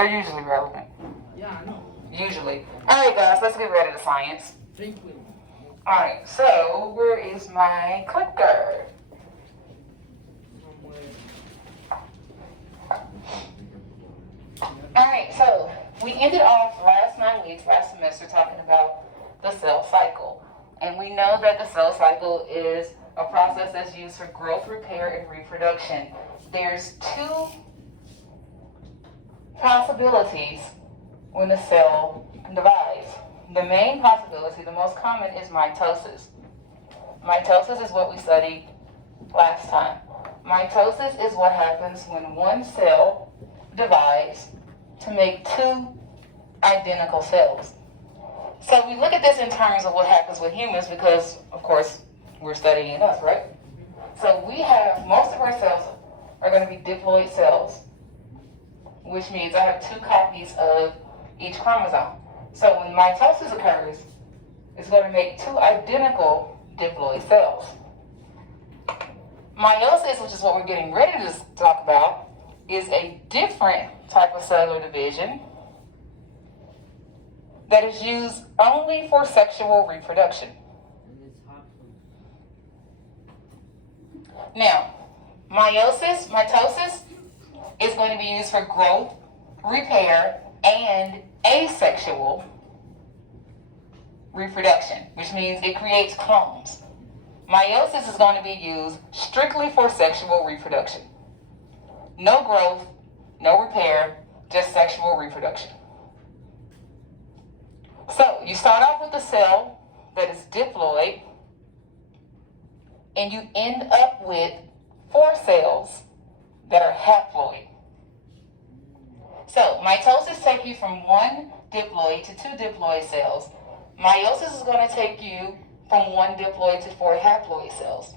They're usually relevant. Yeah, I know. Usually. Alright guys, let's get ready to science. Thank you. Alright, so where is my clicker? Alright, so we ended off last 9 weeks, last semester, talking about the cell cycle. And we know that the cell cycle is a process that's used for growth, repair, and reproduction. There's two possibilities when a cell divides. The main possibility, the most common, is mitosis. Mitosis is what we studied last time. Mitosis is what happens when one cell divides to make two identical cells. So we look at this in terms of what happens with humans because, of course, we're studying us, right? So we have, most of our cells are going to be diploid cells, which means I have 2 copies of each chromosome. So when mitosis occurs, it's going to make 2 identical diploid cells. Meiosis, which is what we're getting ready to talk about, is a different type of cellular division that is used only for sexual reproduction. Now, mitosis is going to be used for growth, repair, and asexual reproduction, which means it creates clones. Meiosis is going to be used strictly for sexual reproduction. No growth, no repair, just sexual reproduction. So, you start off with a cell that is diploid, and you end up with 4 cells that are haploid. So, mitosis takes you from 1 diploid to 2 diploid cells. Meiosis is going to take you from 1 diploid to 4 haploid cells.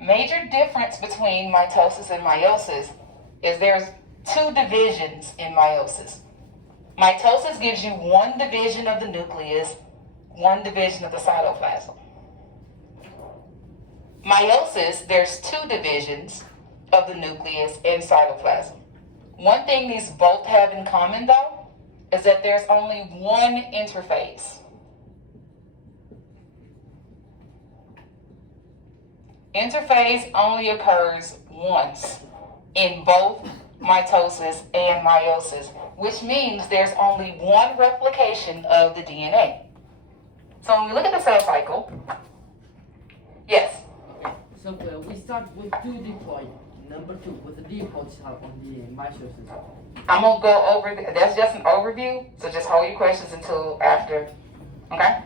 Major difference between mitosis and meiosis is there's 2 divisions in meiosis. Mitosis gives you 1 division of the nucleus, 1 division of the cytoplasm. Meiosis, there's 2 divisions of the nucleus and cytoplasm. One thing these both have in common, though, is that there's only 1 interphase. Interphase only occurs once in both mitosis and meiosis, which means there's only 1 replication of the DNA. So when we look at the cell cycle, yes? Okay, so we start with 2 diploid. Number 2, with the diploid cell on the meiosis. I'm going to go over, that's just an overview, so just hold your questions until after, okay?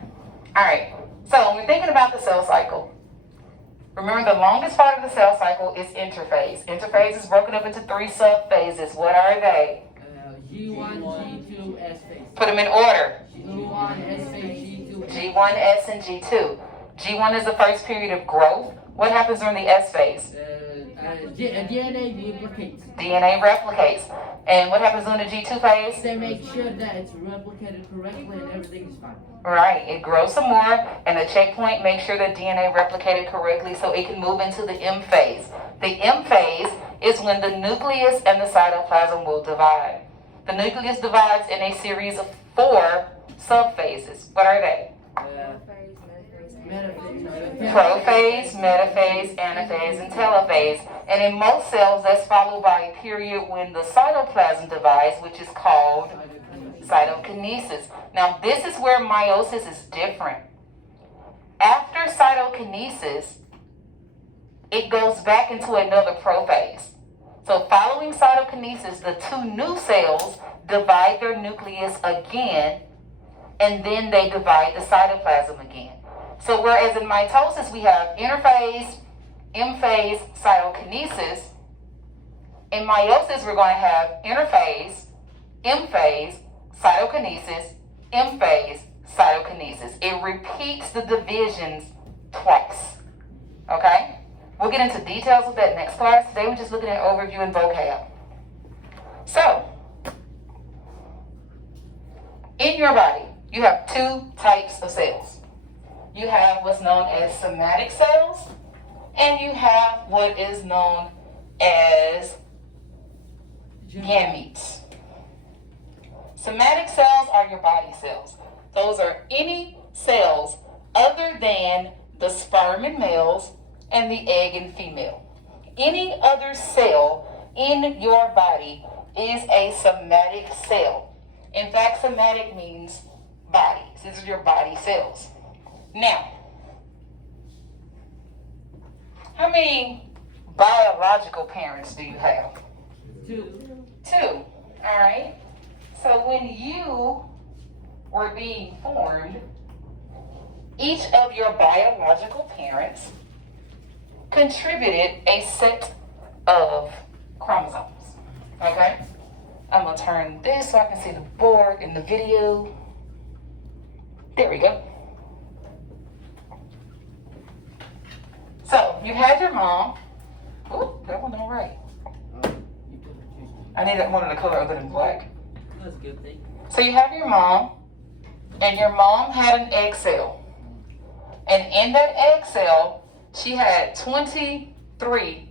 All right, so when we're thinking about the cell cycle, remember the longest part of the cell cycle is interphase. Interphase is broken up into 3 subphases. What are they? G1, G2, S phase. Put them in order. G1, S phase, G2, G1, S, and G2. G1 is the first period of growth. What happens during the S phase? DNA replicates. DNA replicates. And what happens during the G2 phase? They make sure that it's replicated correctly and everything is fine. Right, it grows some more, and the checkpoint makes sure that DNA replicated correctly so it can move into the M phase. The M phase is when the nucleus and the cytoplasm will divide. The nucleus divides in a series of 4 subphases. What are they? Prophase, metaphase, anaphase, and telophase. And in most cells, that's followed by a period when the cytoplasm divides, which is called cytokinesis. Now, this is where meiosis is different. After cytokinesis, it goes back into another prophase. So following cytokinesis, the 2 new cells divide their nucleus again, and then they divide the cytoplasm again. So whereas in mitosis we have interphase, M phase, cytokinesis, in meiosis we're going to have interphase, M phase, cytokinesis, M phase, cytokinesis. It repeats the divisions twice. Okay? We'll get into details of that next class. Today we're just looking at overview and vocab. So, in your body, you have 2 types of cells. You have what's known as somatic cells, and you have what is known as gametes. Somatic cells are your body cells. Those are any cells other than the sperm in males and the egg in female. Any other cell in your body is a somatic cell. In fact, somatic means body. These are your body cells. Now, how many biological parents do you have? Two. Two. All right. So when you were being formed, each of your biological parents contributed a set of chromosomes. Okay? I'm going to turn this so I can see the board in the video. There we go. So you had your mom. Oh, that one don't right. I need one in the color other than black. That's a good thing. So you have your mom, and your mom had an egg cell. And in that egg cell, she had 23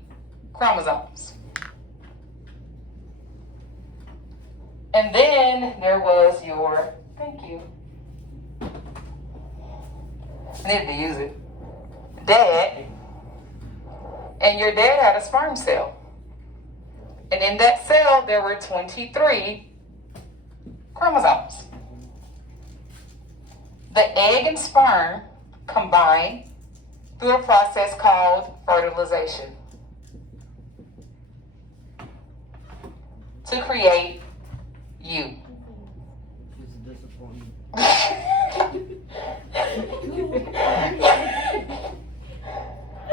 chromosomes. And then there was your, thank you. I needed to use it. Dad. And your dad had a sperm cell. And in that cell, there were 23 chromosomes. The egg and sperm combine through a process called fertilization to create you. This is disappointing.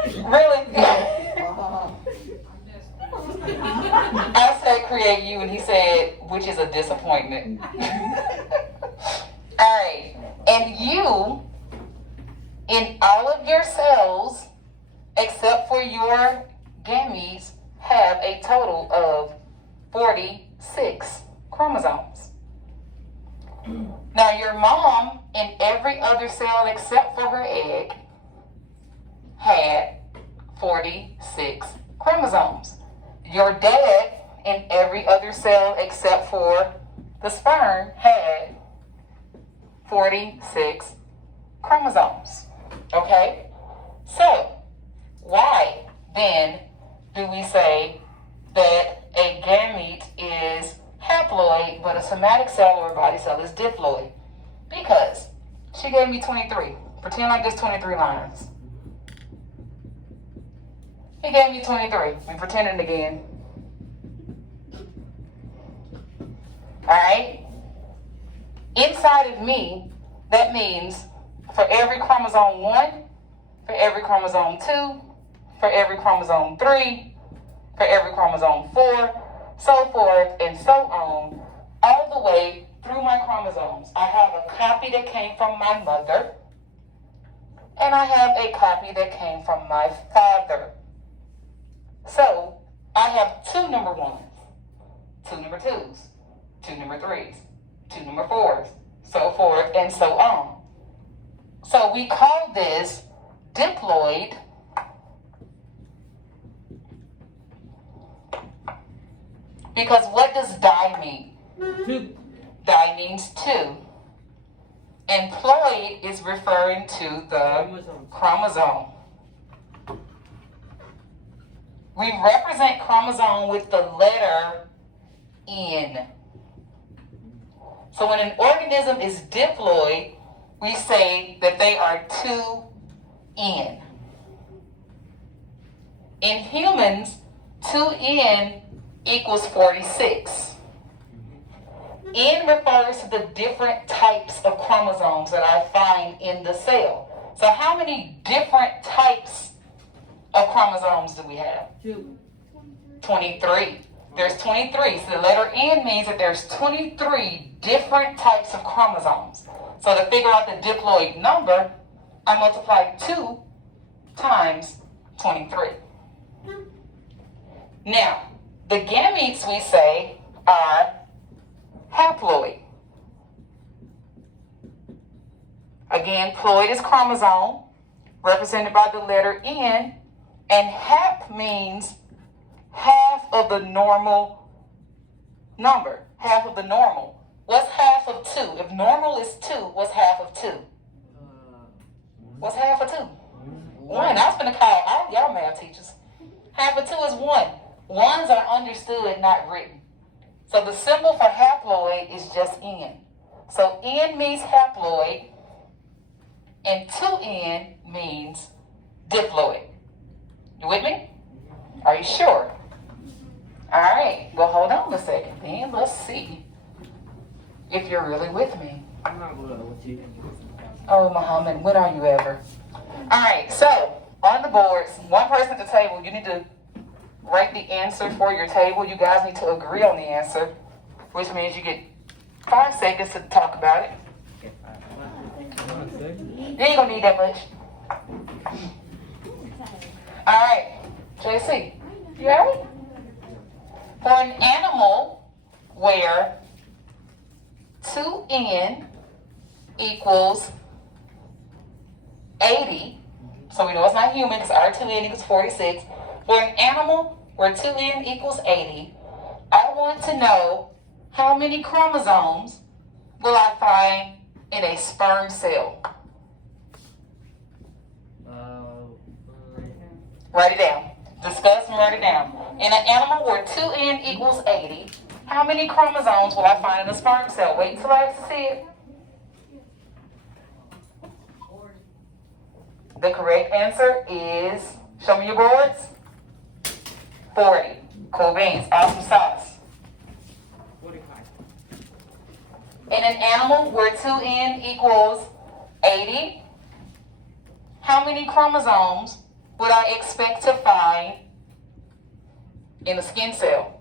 Really? I said create you, and he said, which is a disappointment. All right. And you, in all of your cells, except for your gametes, have a total of 46 chromosomes. Now, your mom, in every other cell except for her egg, had 46 chromosomes. Your dad, in every other cell except for the sperm, had 46 chromosomes. Okay? So, why then do we say that a gamete is haploid, but a somatic cell or a body cell is diploid? Because she gave me 23. Pretend like there's 23 lines. He gave me 23. We're pretending again. Alright? Inside of me, that means for every chromosome 1, for every chromosome 2, for every chromosome 3, for every chromosome 4, so forth and so on, all the way through my chromosomes. I have a copy that came from my mother, and I have a copy that came from my father. So, I have 2 number 1s, 2 number 2s, 2 number 3s, 2 number 4s, so forth and so on. So we call this diploid because what does di mean? Two. Di means 2. And ploid is referring to the chromosome. We represent chromosome with the letter N. So when an organism is diploid, we say that they are 2N. In humans, 2N equals 46. N refers to the different types of chromosomes that I find in the cell. So how many different types of chromosomes do we have? 2. 23. There's 23. So the letter N means that there's 23 different types of chromosomes. So to figure out the diploid number, I multiply 2 times 23. Now, the gametes we say are haploid. Again, ploid is chromosome, represented by the letter N, and hap means half of the normal number, half of the normal. What's normal is 2, what's half of 2? What's half of 2? 1. I was going to call all y'all math teachers. Half of 2 is 1. Ones are understood, not written. So the symbol for haploid is just N. So N means haploid, and 2N means diploid. You with me? Are you sure? All right. Well, hold on a second then. Let's see if you're really with me. I'm not with you. Oh, Muhammad, when are you ever? All right. So on the boards, one person at the table, you need to write the answer for your table. You guys need to agree on the answer, which means you get 5 seconds to talk about it. You ain't gonna need that much. All right, JC, you ready? For an animal where 2N equals 80, so we know it's not human because our 2N equals 46. For an animal where 2N equals 80, I want to know how many chromosomes will I find in a sperm cell? Write it down. Discuss and write it down. In an animal where 2N equals 80, how many chromosomes will I find in a sperm cell? Wait until I see it. The correct answer is, show me your boards. 40. Cool beans. Awesome sauce. 45. In an animal where 2N equals 80, how many chromosomes would I expect to find in a skin cell?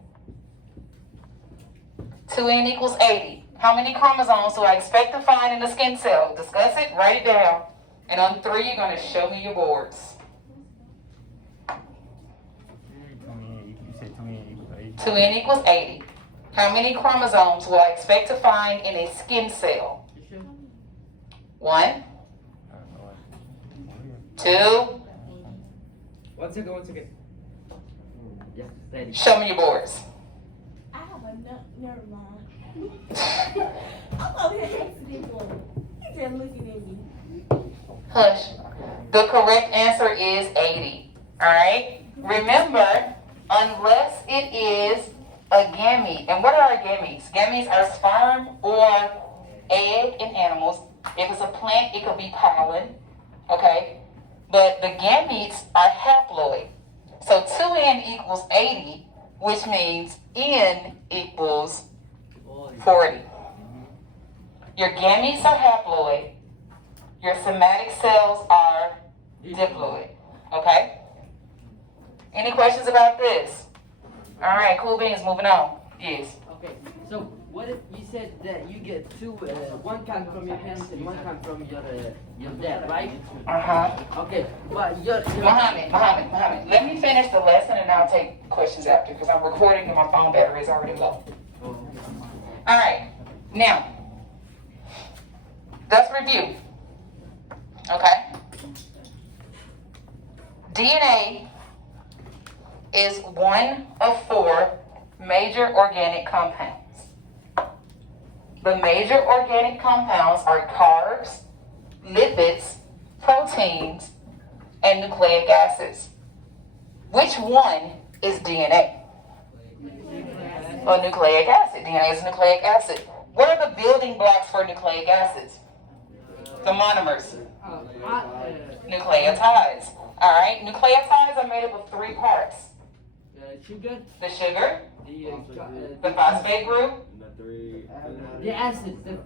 2N equals 80. How many chromosomes do I expect to find in a skin cell? Discuss it, write it down. And on 3, you're going to show me your boards. 2N equals 80. How many chromosomes will I expect to find in a skin cell? 1, 2. One second. Yeah, ready. Show me your boards. I have a never mind. I'm over here accidentally. He's just looking at me. Hush. The correct answer is 80. All right? Remember, unless it is a gamete. And what are gametes? Gametes are sperm or egg in animals. If it's a plant, it could be pollen. Okay? But the gametes are haploid. So 2N equals 80, which means N equals 40. Your gametes are haploid. Your somatic cells are diploid. Okay? Any questions about this? All right, cool beans, moving on. Yes. Okay, so what if you said that you get two, one come from your parents and one come from your dad, right? Okay, but your Muhammad, let me finish the lesson and I'll take questions after because I'm recording and my phone battery is already low. All right, now, let's review. Okay? DNA is one of 4 major organic compounds. The major organic compounds are carbs, lipids, proteins, and nucleic acids. Which one is DNA? A nucleic acid. DNA is a nucleic acid. What are the building blocks for nucleic acids? The monomers. Nucleotides. All right. Nucleotides are made up of 3 parts. Sugar. The sugar, The phosphate group. the acid, the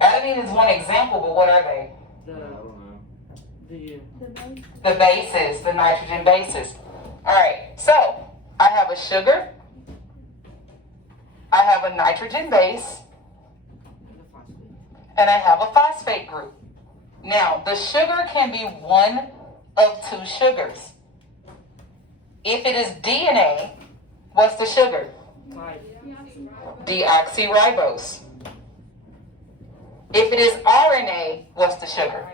Adenine is one example, but what are they? The bases, the nitrogen bases. All right. So I have a sugar. I have a nitrogen base. And I have a phosphate group. Now, the sugar can be one of 2 sugars. If it is DNA, what's the sugar? Deoxyribose. If it is RNA, what's the sugar?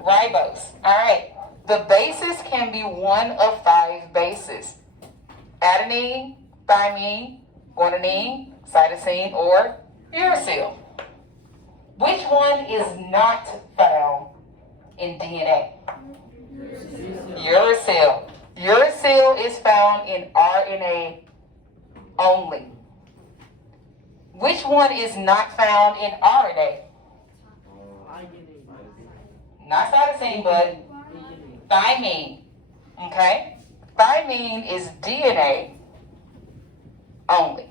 Ribose. All right. The bases can be one of 5 bases. Adenine, thymine, guanine, cytosine, or Uracil. Which one is not found in DNA? Uracil. Uracil is found in RNA only. Which one is not found in RNA? Not cytosine, but thymine. Okay? Thymine is DNA only.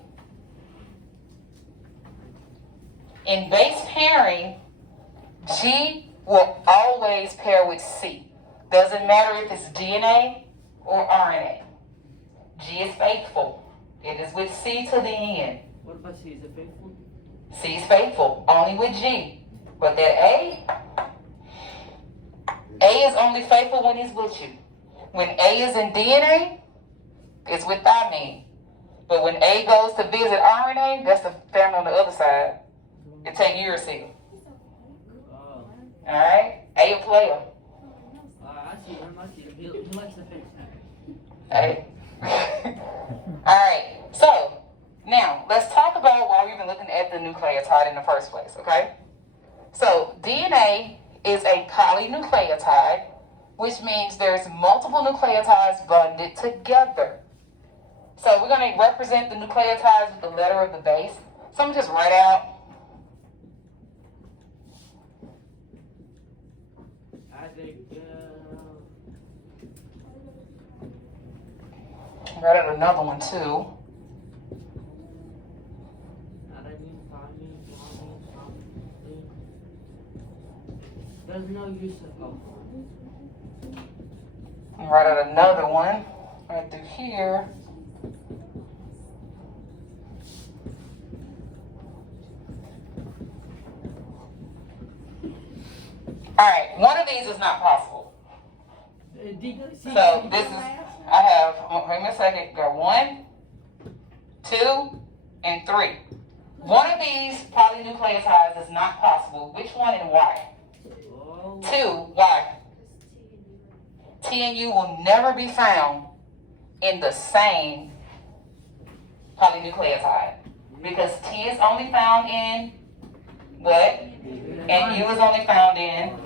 In base pairing, G will always pair with C. Doesn't matter if it's DNA or RNA. G is faithful. It is with C to the end. What about C? Is it faithful? C is faithful, only with G. But that A is only faithful when he's with you. When A is in DNA, it's with thymine. But when A goes to visit RNA, that's the family on the other side. It take uracil. Alright? A a player. I see him. I see him. He likes the face. Hey. Alright, so now let's talk about why we're even looking at the nucleotide in the first place, okay? So DNA is a polynucleotide, which means there's multiple nucleotides bonded together. So we're going to represent the nucleotides with the letter of the base. So I'm just write out. I think. Write out another one too. There's no use of Write out another one right through here. Alright, one of these is not possible. So this is, I have, wait a second, got 1, 2, and 3. One of these polynucleotides is not possible. Which one and why? 2, why? T and U will never be found in the same polynucleotide. Because T is only found in what? And U is only found in.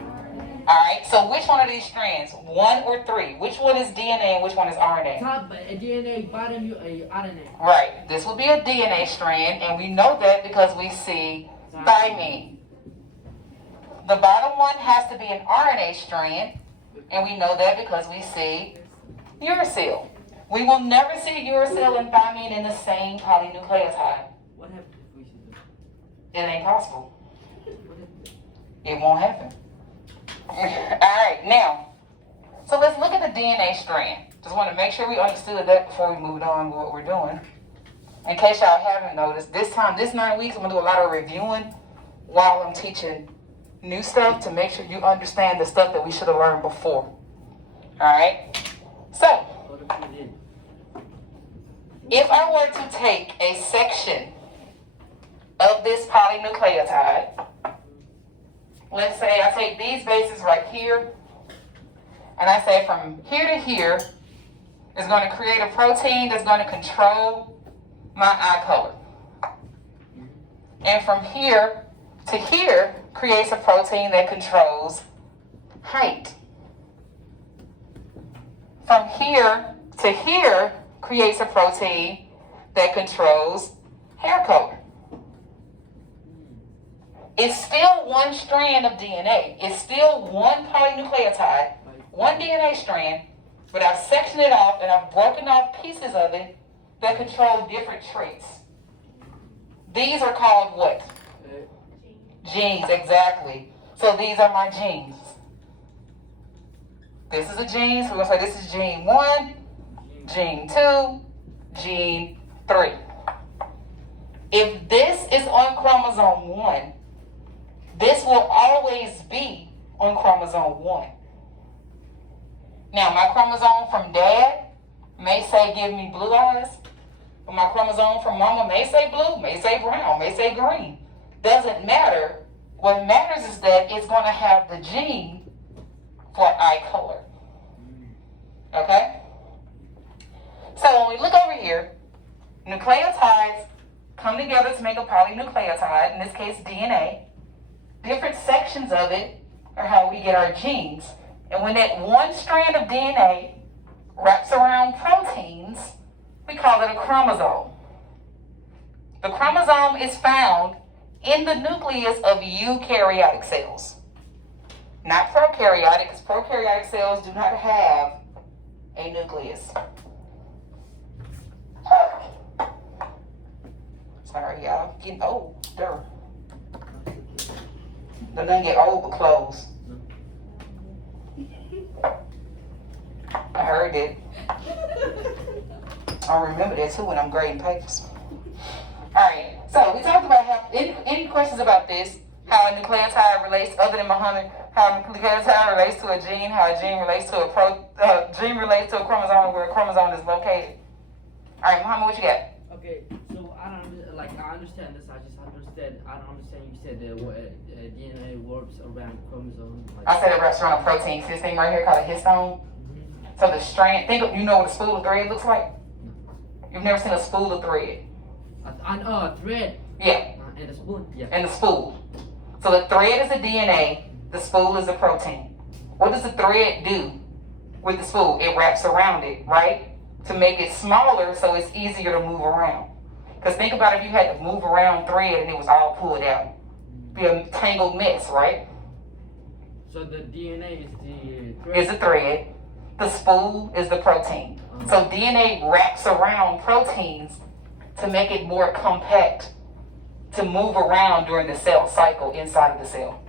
Alright, so which one of these strands? 1 or 3? Which one is DNA and which one is RNA? Top DNA, bottom RNA. Right, this will be a DNA strand, and we know that because we see thymine. The bottom one has to be an RNA strand, and we know that because we see uracil. We will never see uracil and thymine in the same polynucleotide. What happens if we see them? It ain't possible. It won't happen. Alright, now, so let's look at the DNA strand. Just want to make sure we understood that before we moved on with what we're doing. In case y'all haven't noticed, this 9 weeks, I'm going to do a lot of reviewing while I'm teaching new stuff to make sure you understand the stuff that we should have learned before. Alright? So, if I were to take a section of this polynucleotide, let's say I take these bases right here, and I say from here to here is going to create a protein that's going to control my eye color. And from here to here creates a protein that controls height. From here to here creates a protein that controls hair color. It's still one strand of DNA. It's still one polynucleotide, one DNA strand, but I've sectioned it off and I've broken off pieces of it that control different traits. These are called what? Genes, exactly. So these are my genes. This is a gene, so we're going to say this is gene 1, gene 2, gene 3. If this is on chromosome 1, this will always be on chromosome 1. Now, my chromosome from dad may say give me blue eyes, but my chromosome from mama may say blue, may say brown, may say green. Doesn't matter. What matters is that it's going to have the gene for eye color. Okay? So when we look over here, nucleotides come together to make a polynucleotide, in this case DNA. Different sections of it are how we get our genes. And when that one strand of DNA wraps around proteins, we call it a chromosome. The chromosome is found in the nucleus of eukaryotic cells. Not prokaryotic, because prokaryotic cells do not have a nucleus. Sorry, y'all. Getting old. Dirt. They don't get old but close. I heard it. I remember that too when I'm grading papers. Alright, so we talked about how, any questions about this? How a nucleotide relates, other than Muhammad, how a nucleotide relates to a gene, how a gene relates to a gene relates to a chromosome, where a chromosome is located. Alright, Muhammad, what you got? Okay, so I understand this. I don't understand. You said that DNA warps around chromosomes. I said it wraps around a protein. See this thing right here called a histone? So the strand, you know what a spool of thread looks like? You've never seen a spool of thread? A thread. Yeah. And a spoon. Yeah. And the spool. So the thread is the DNA, the spool is the protein. What does the thread do with the spool? It wraps around it, right? To make it smaller so it's easier to move around. Because think about if you had to move around thread and it was all pulled out. Be a tangled mess, right? So the DNA is the thread? Is the thread. The spool is the protein. So DNA wraps around proteins to make it more compact to move around during the cell cycle inside of the cell.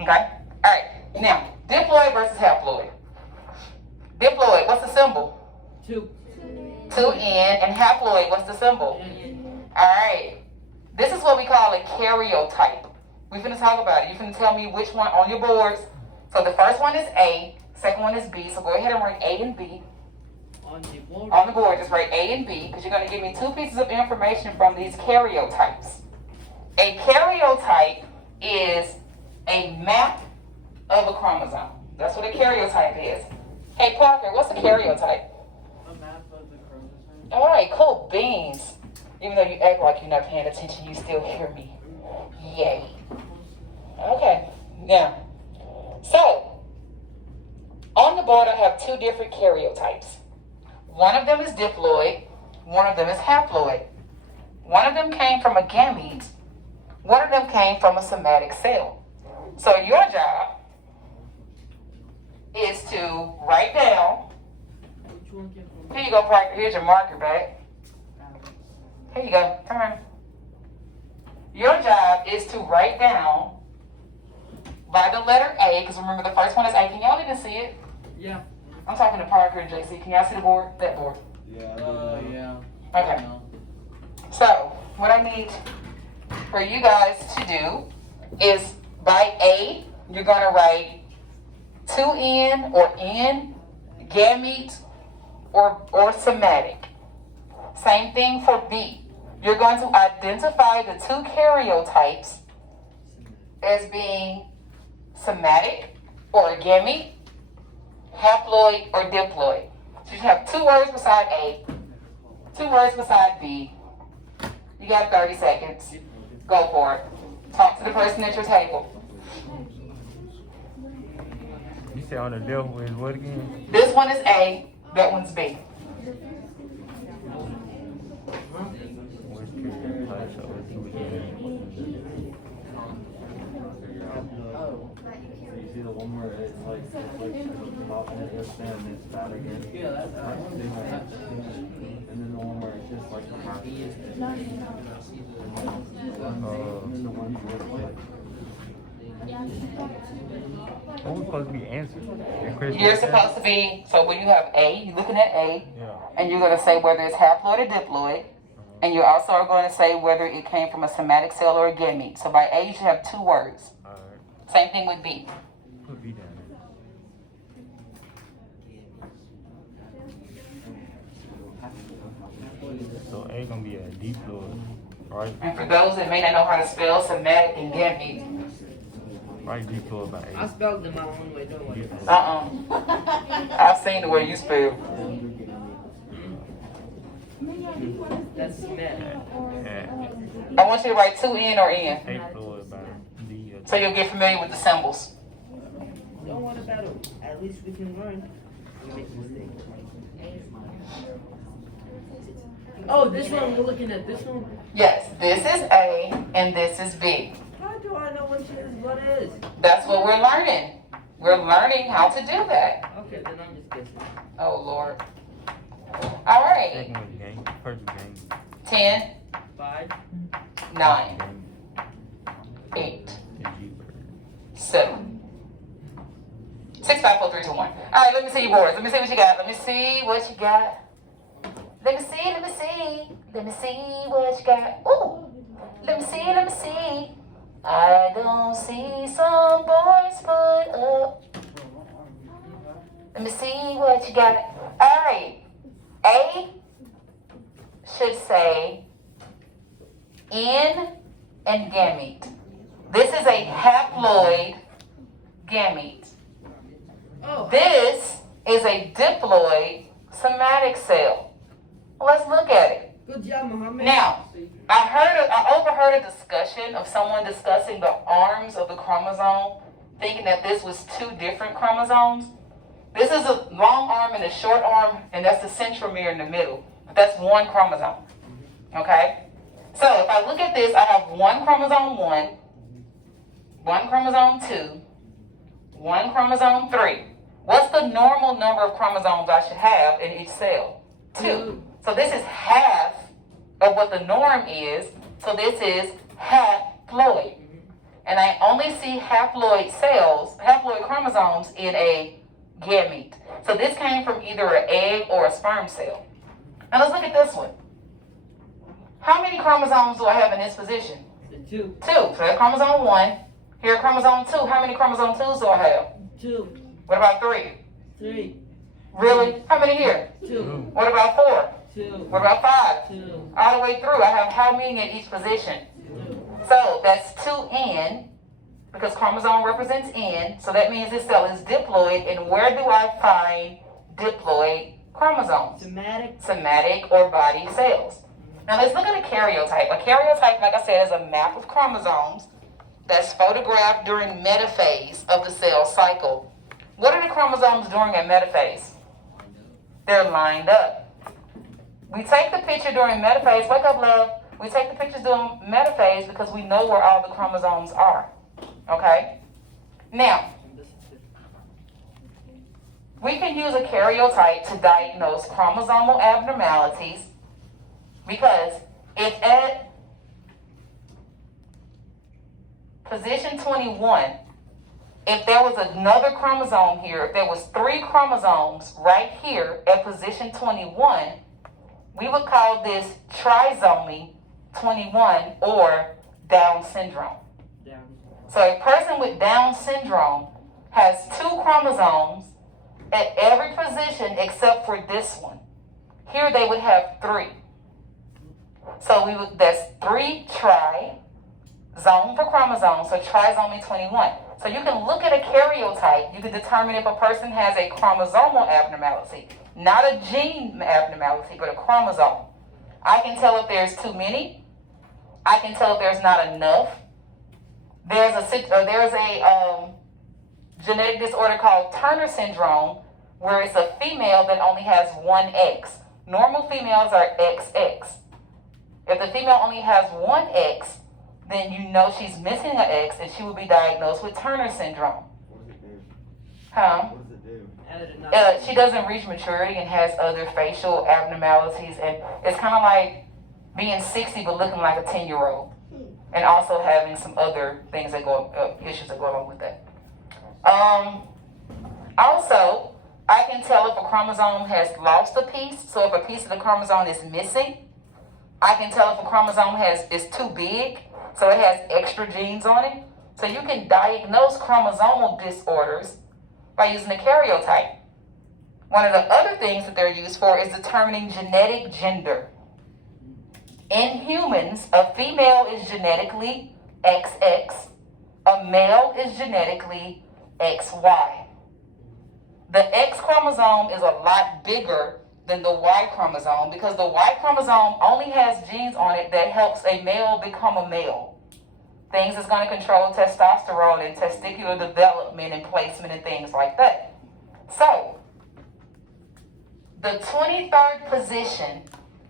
Okay? Alright, now, diploid versus haploid. Diploid, what's the symbol? 2N, and haploid, what's the symbol? Alright, this is what we call a karyotype. We're finna talk about it. You're finna tell me which one on your boards. So the first one is A, second one is B, so go ahead and write A and B. On the board, just write A and B, because you're going to give me two pieces of information from these karyotypes. A karyotype is a map of a chromosome. That's what a karyotype is. Hey Parker, what's a karyotype? A map of the chromosome. All right, cool beans. Even though you act like you're not paying attention, you still hear me. Yay. Okay, now, so, on the board I have two different karyotypes. One of them is diploid, one of them is haploid. One of them came from a gamete, one of them came from a somatic cell. So your job is to write down, here you go Parker, here's your marker back. Here you go, come on. Your job is to write down by the letter A, because remember the first one is A. Can y'all even see it? Yeah. I'm talking to Parker and JC. Can y'all see the board? That board? Yeah. Yeah. Okay. So, what I need for you guys to do is by A, you're going to write 2N or N, gamete, or somatic. Same thing for B. You're going to identify the two karyotypes as being somatic or gamete, haploid or diploid. So you have two words beside A, two words beside B. You got 30 seconds. Go for it. Talk to the person at your table. You said on the left is what again? This one is A, that one's B. What's karyotype? So let's do it again. You see the one where it's like top and it's thin and it's fat again? Yeah, that's And then the one where it's just like half. And then the one where what was supposed to be answered? You're supposed to be, so when you have A, you're looking at A, Yeah. and you're going to say whether it's haploid or diploid, and you also are going to say whether it came from a somatic cell or a gamete. So by A, you should have two words. Alright. Same thing with B. Put B down there. So A gonna be a diploid, right? And for those that may not know how to spell somatic and gamete, Right, diploid by I A. spelled them my own way, don't worry. I've seen the way you spell. That's somatic. And I want you to write 2N or N. Haploid by D. So you'll get familiar with the symbols. Don't worry about it. At least we can learn. We make mistakes. Oh, this one, we're looking at this one? Yes, this is A and this is B. How do I know which is what is? That's what we're learning. We're learning how to do that. Okay, then I'm just guessing. Oh, Lord. All right. Second game. First game. 10, 5. 9, Game. 8, Did you? 7, 6, 5, 4, 3, 2, 1. All right, let me see your boards. Let me see what you got. Let me see what you got. Let me see, let me see. Let me see what you got. Ooh. Let me see, let me see. I don't see some boys put up. Let me see what you got. All right. A should say N and gamete. This is a haploid gamete. Oh, This is a diploid somatic cell. Let's look at it. good job, Muhammad. Now, I overheard a discussion of someone discussing the arms of the chromosome, thinking that this was two different chromosomes. This is a long arm and a short arm, and that's the centromere in the middle. But that's one chromosome. Okay? So if I look at this, I have one chromosome 1, one chromosome 2, one chromosome 3. What's the normal number of chromosomes I should have in each cell? 2. So this is half of what the norm is. So this is haploid. And I only see haploid cells, haploid chromosomes in a gamete. So this came from either an egg or a sperm cell. Now let's look at this one. How many chromosomes do I have in this position? 2. 2. So that's chromosome 1. Here, chromosome 2. How many chromosome 2s do I have? 2. What about 3? 3. Really? How many here? 2. What about 4? 2. What about 5? 2. All the way through, I have how many in each position? 2. So that's 2N, because chromosome represents N. So that means this cell is diploid. And where do I find diploid chromosomes? Somatic or body cells. Now let's look at a karyotype. A karyotype, like I said, is a map of chromosomes that's photographed during metaphase of the cell cycle. What are the chromosomes doing at metaphase? They're lined up. We take the picture during metaphase. Wake up, love. We take the pictures during metaphase because we know where all the chromosomes are. Okay? Now, we can use a karyotype to diagnose chromosomal abnormalities because if at position 21, if there was another chromosome here, if there was 3 chromosomes right here at position 21, we would call this trisomy 21 or Down syndrome. So a person with Down syndrome has 2 chromosomes at every position except for this one. Here they would have 3. So that's 3 zone for chromosomes, so trisomy 21. So you can look at a karyotype, you can determine if a person has a chromosomal abnormality. Not a gene abnormality, but a chromosome. I can tell if there's too many. I can tell if there's not enough. There's a genetic disorder called Turner syndrome, where it's a female that only has 1 X. Normal females are XX. If the female only has 1 X, then you know she's missing an X and she will be diagnosed with Turner syndrome. What does it do? Huh? What does it do? She doesn't reach maturity and has other facial abnormalities, and it's kind of like being 60 but looking like a 10-year-old, and also having some other things that issues that go along with that. Also, I can tell if a chromosome has lost a piece. So if a piece of the chromosome is missing, I can tell if a chromosome is too big, so it has extra genes on it. So you can diagnose chromosomal disorders by using a karyotype. One of the other things that they're used for is determining genetic gender. In humans, a female is genetically XX, a male is genetically XY. The X chromosome is a lot bigger than the Y chromosome, because the Y chromosome only has genes on it that helps a male become a male. Things that's going to control testosterone and testicular development and placement and things like that. So, the 23rd position,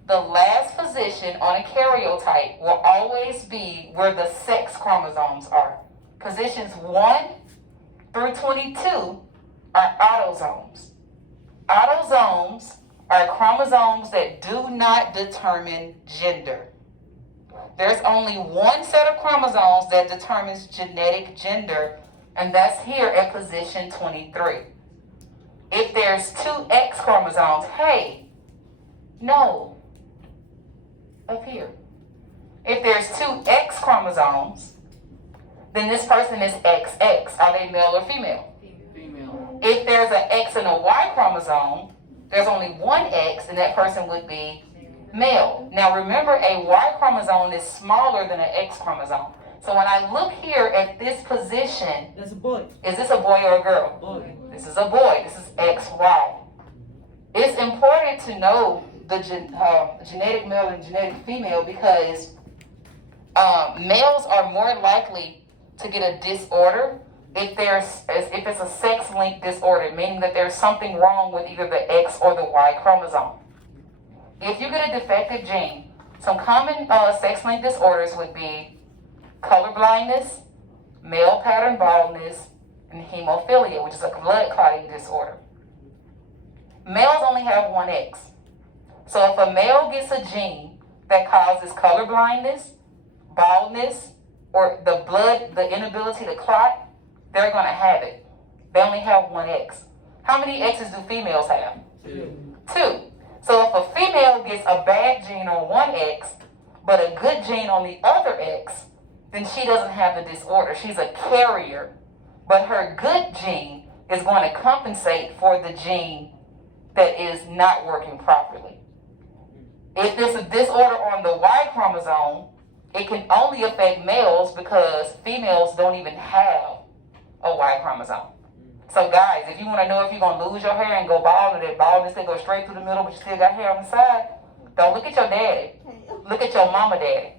the last position on a karyotype, will always be where the sex chromosomes are. Positions 1 through 22 are autosomes. Autosomes are chromosomes that do not determine gender. There's only one set of chromosomes that determines genetic gender, and that's here at position 23. If there's two X chromosomes, up here. If there's two X chromosomes, then this person is XX. Are they male or female? Female. If there's an X and a Y chromosome, there's only one X, and that person would be male. Now remember, a Y chromosome is smaller than an X chromosome. So when I look here at this position, That's a boy. is this a boy or a girl? Boy. This is a boy. This is XY. It's important to know the genetic male and genetic female, because males are more likely to get a disorder if it's a sex-linked disorder, meaning that there's something wrong with either the X or the Y chromosome. If you get a defective gene, some common sex-linked disorders would be color blindness, male pattern baldness, and hemophilia, which is a blood clotting disorder. Males only have one X. So if a male gets a gene that causes color blindness, baldness, or the inability to clot, they're going to have it. They only have one X. How many X's do females have? 2. So if a female gets a bad gene on one X, but a good gene on the other X, then she doesn't have the disorder. She's a carrier. But her good gene is going to compensate for the gene that is not working properly. If there's a disorder on the Y chromosome, it can only affect males because females don't even have a Y chromosome. So guys, if you want to know if you're going to lose your hair and go bald, or that baldness that goes straight through the middle but you still got hair on the side, don't look at your daddy. Look at your mama daddy.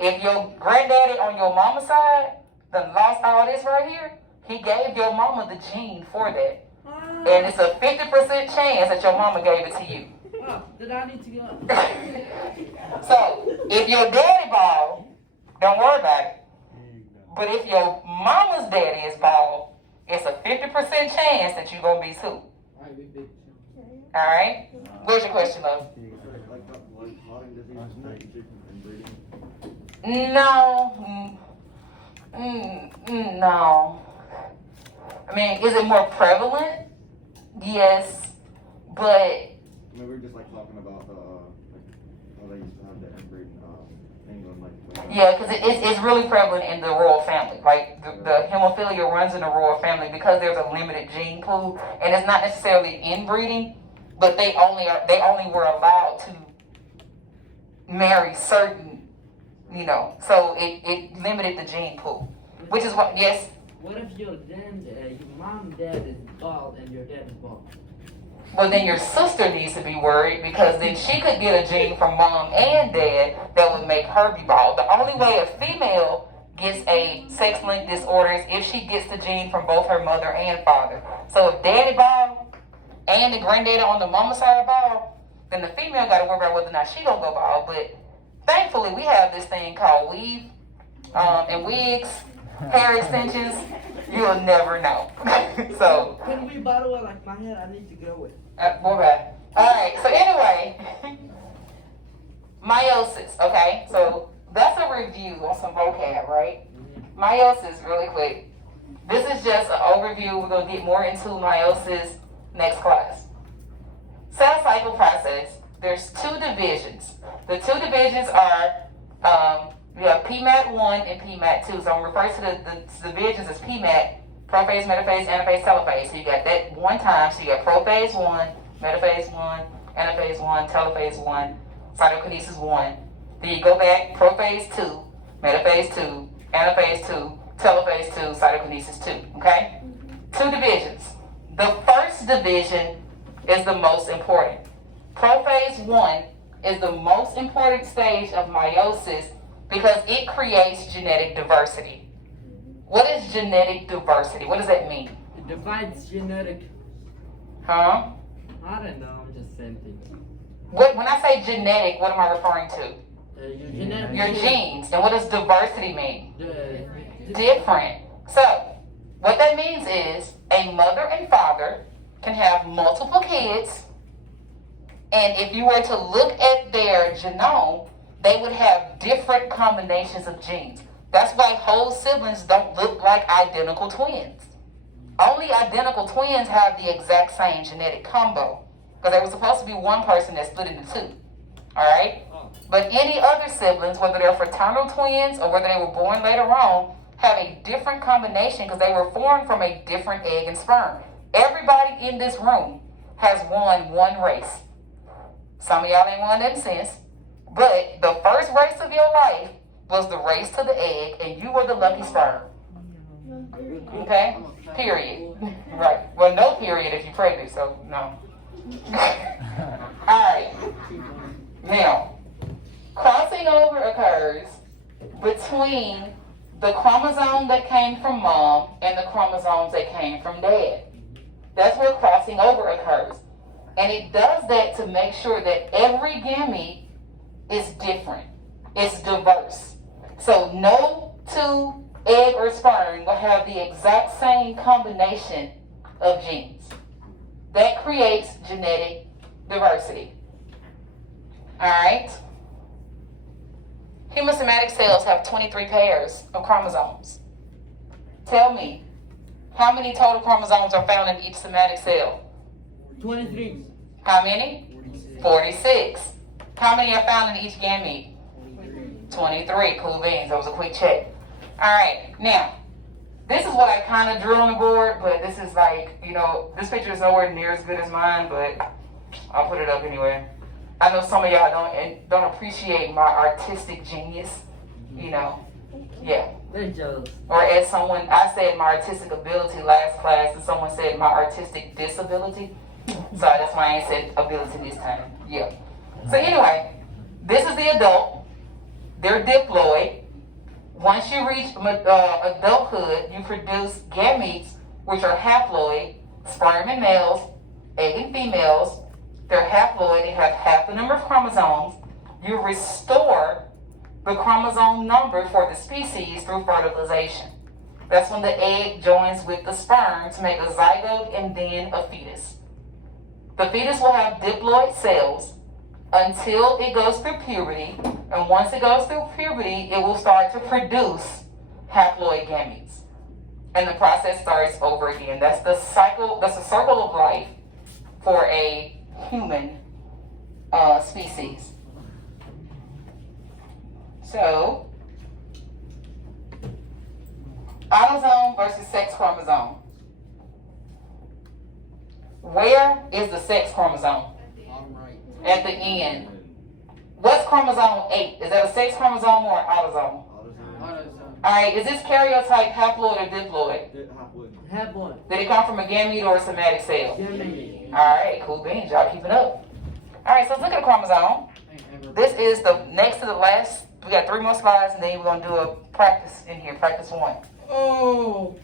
If your granddaddy on your mama's side done lost all this right here, he gave your mama the gene for that. And it's a 50% chance that your mama gave it to you. Oh, then I need to go. So, if your daddy bald, don't worry about it. But if your mama's daddy is bald, it's a 50% chance that you're going to be too. Alright? What's your question, love? Like that blood clotting disease, is that different than breeding? No. No. I mean, is it more prevalent? Yes. But I mean, we were just like talking about how they used to have the inbreeding England, yeah, because it's really prevalent in the royal family. Like the hemophilia runs in the royal family because there's a limited gene pool, and it's not necessarily inbreeding, but they only were allowed to marry certain, so it limited the gene pool, which is what. Yes. What if your mom and dad is bald and your dad is bald? Well, then your sister needs to be worried, because then she could get a gene from mom and dad that would make her be bald. The only way a female gets a sex-linked disorder is if she gets the gene from both her mother and father. So if daddy bald and the granddaddy on the mama side bald, then the female got to worry about whether or not she gonna go bald. But thankfully, we have this thing called weave and wigs, hair extensions. You'll never know. So. Can we bottle it like my hair? I need to grow it. All right. So anyway, meiosis. Okay. So that's a review on some vocab, right? Meiosis, really quick. This is just an overview. We're gonna get more into meiosis next class. Cell cycle process. There's 2 divisions. The 2 divisions are we have PMAT1 and PMAT2. So I'm referring to the divisions as PMAT, prophase, metaphase, anaphase, telophase. So you got that one time. So you got prophase 1, metaphase 1, anaphase 1, telophase 1, cytokinesis 1. Then you go back, prophase 2, metaphase 2, anaphase 2, telophase 2, cytokinesis 2. Okay? 2 divisions. The first division is the most important. Prophase 1 is the most important stage of meiosis because it creates genetic diversity. What is genetic diversity? What does that mean? It divides genetic. Huh? I don't know. I'm just saying things. When I say genetic, what am I referring to? Your genetic. Your genes. And what does diversity mean? The Different. So, what that means is a mother and father can have multiple kids, and if you were to look at their genome, they would have different combinations of genes. That's why whole siblings don't look like identical twins. Only identical twins have the exact same genetic combo, because there was supposed to be one person that split into two. Alright? But any other siblings, whether they're fraternal twins or whether they were born later on, have a different combination because they were formed from a different egg and sperm. Everybody in this room has won one race. Some of y'all ain't won that since. But the first race of your life was the race to the egg, and you were the lucky sperm. Okay? Period. Right. Well, no period if you're pregnant, so no. Alright. Now, crossing over occurs between the chromosome that came from mom and the chromosomes that came from dad. That's where crossing over occurs. And it does that to make sure that every gamete is different. It's diverse. So no two egg or sperm will have the exact same combination of genes. That creates genetic diversity. Alright? Human somatic cells have 23 pairs of chromosomes. Tell me, how many total chromosomes are found in each somatic cell? 23. How many? 46. How many are found in each gamete? 23. Cool beans. That was a quick check. Alright, now, this is what I kind of drew on the board, but this is like, this picture is nowhere near as good as mine, but I'll put it up anyway. I know some of y'all don't appreciate my artistic genius, Yeah. They're jealous. Or as I said my artistic ability last class, and someone said my artistic disability. So that's why I ain't said ability this time. Yeah. So anyway, this is the adult. They're diploid. Once you reach adulthood, you produce gametes, which are haploid, sperm in males, egg in females. They're haploid, they have half the number of chromosomes. You restore the chromosome number for the species through fertilization. That's when the egg joins with the sperm to make a zygote and then a fetus. The fetus will have diploid cells until it goes through puberty, and once it goes through puberty, it will start to produce haploid gametes. And the process starts over again. That's the cycle, that's the circle of life for a human species. So, autosome versus sex chromosome. Where is the sex chromosome? At the end. What's chromosome 8? Is that a sex chromosome or an autosome? Alright, is this karyotype haploid or diploid? Haploid. Did it come from a gamete or a somatic cell? Gamete. Alright, cool beans, y'all keep it up. Alright, so let's look at the chromosome. This is the next to the last. We got 3 more slides, and then we're going to do a practice in here, practice 1. Oh.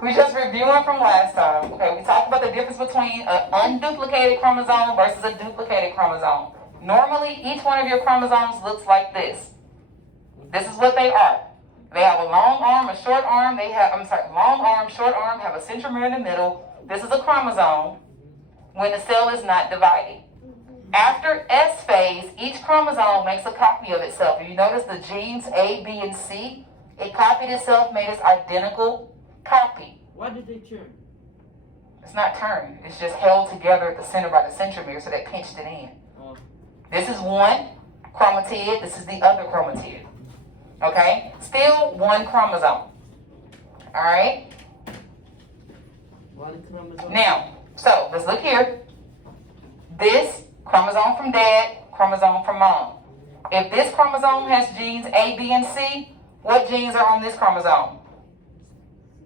We just reviewing from last time. Okay, we talked about the difference between an unduplicated chromosome versus a duplicated chromosome. Normally, each one of your chromosomes looks like this. This is what they are. They have a long arm, a short arm. Long arm, short arm, have a centromere in the middle. This is a chromosome when the cell is not dividing. After S phase, each chromosome makes a copy of itself. If you notice the genes A, B, and C, it copied itself, made its identical copy. Why did they turn? It's not turned. It's just held together at the center by the centromere, so they pinched it in. Oh. This is one chromatid. This is the other chromatid. Okay? Still one chromosome. All right? One chromosome. Now, so let's look here. This chromosome from dad, chromosome from mom. If this chromosome has genes A, B, and C, what genes are on this chromosome?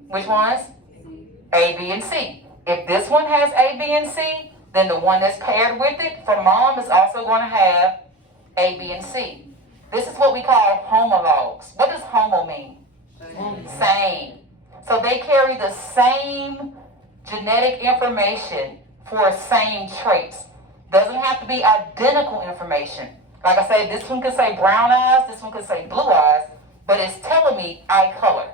Which ones? A, B, and C. If this one has A, B, and C, then the one that's paired with it for mom is also going to have A, B, and C. This is what we call homologs. What does homo mean? Same. So they carry the same genetic information for same traits. Doesn't have to be identical information. Like I said, this one could say brown eyes, this one could say blue eyes, but it's telling me eye color.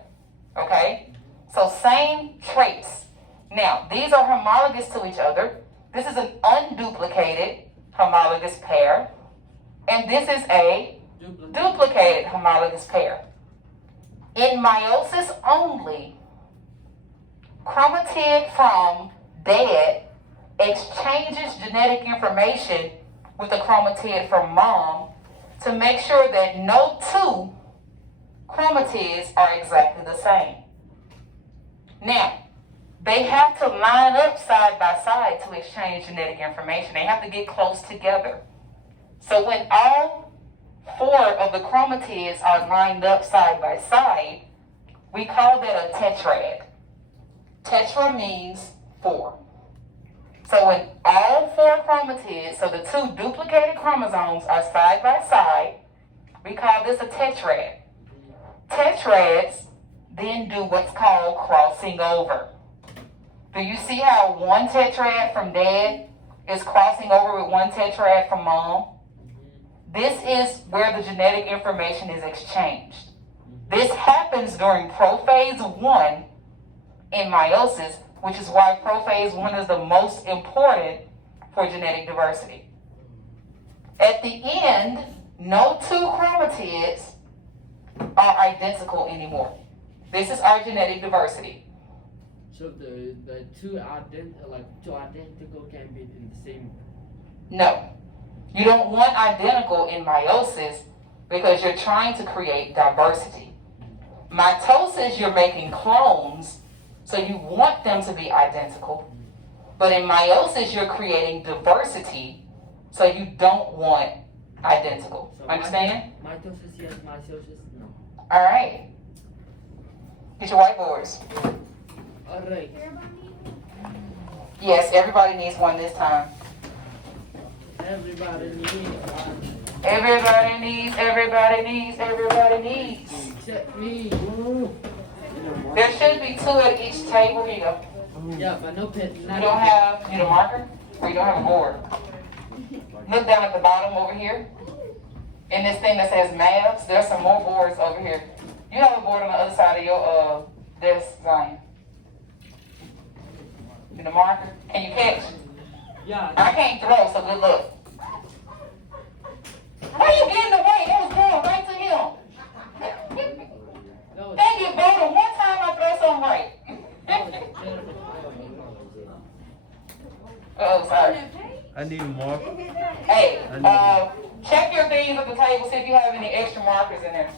Okay? So same traits. Now, these are homologous to each other. This is an unduplicated homologous pair. And this is a duplicated homologous pair. In meiosis only, chromatid from dad exchanges genetic information with the chromatid from mom to make sure that no two chromatids are exactly the same. Now, they have to line up side by side to exchange genetic information. They have to get close together. So when all four of the chromatids are lined up side by side, we call that a tetrad. Tetra means four. So when all four chromatids, so the two duplicated chromosomes are side by side, we call this a tetrad. Tetrads then do what's called crossing over. Do you see how one tetrad from dad is crossing over with one tetrad from mom? This is where the genetic information is exchanged. This happens during prophase 1 in meiosis, which is why prophase 1 is the most important for genetic diversity. At the end, no two chromatids are identical anymore. This is our genetic diversity. So the two identical can be in the same. No. You don't want identical in meiosis because you're trying to create diversity. Mitosis, you're making clones, so you want them to be identical. But in meiosis, you're creating diversity, so you don't want identical. So Understand? Mitosis yes, meiosis no. All right. Get your whiteboards. All right. Yes, everybody needs one this time. Everybody needs one. Everybody needs, everybody needs, everybody needs. Except me. There should be two at each table. Here you go. Yeah, but no pen. You don't have, you need a marker? Or you don't have a board? Look down at the bottom over here. In this thing that says maps, there's some more boards over here. You have a board on the other side of your desk, Zion. Need a marker? Can you catch? Yeah. I can't throw, so good luck. Why you getting away? That was going right to him. No, Dang it, Boda. One time I throw something right. Oh, sorry. I need more. Hey, check your things at the table, see if you have any extra markers in there.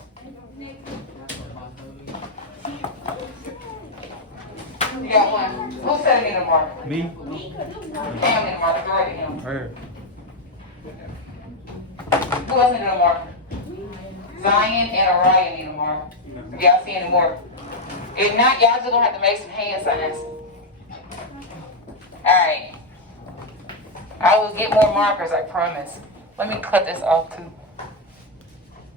You got one. Who said I need a marker? Me? Cam need a marker. Throw it to him. Her. Who else need a marker? Zion and Orion need a marker. If y'all see any more. If not, y'all just gonna have to make some hand signs. Alright. I will get more markers, I promise. Let me cut this off too.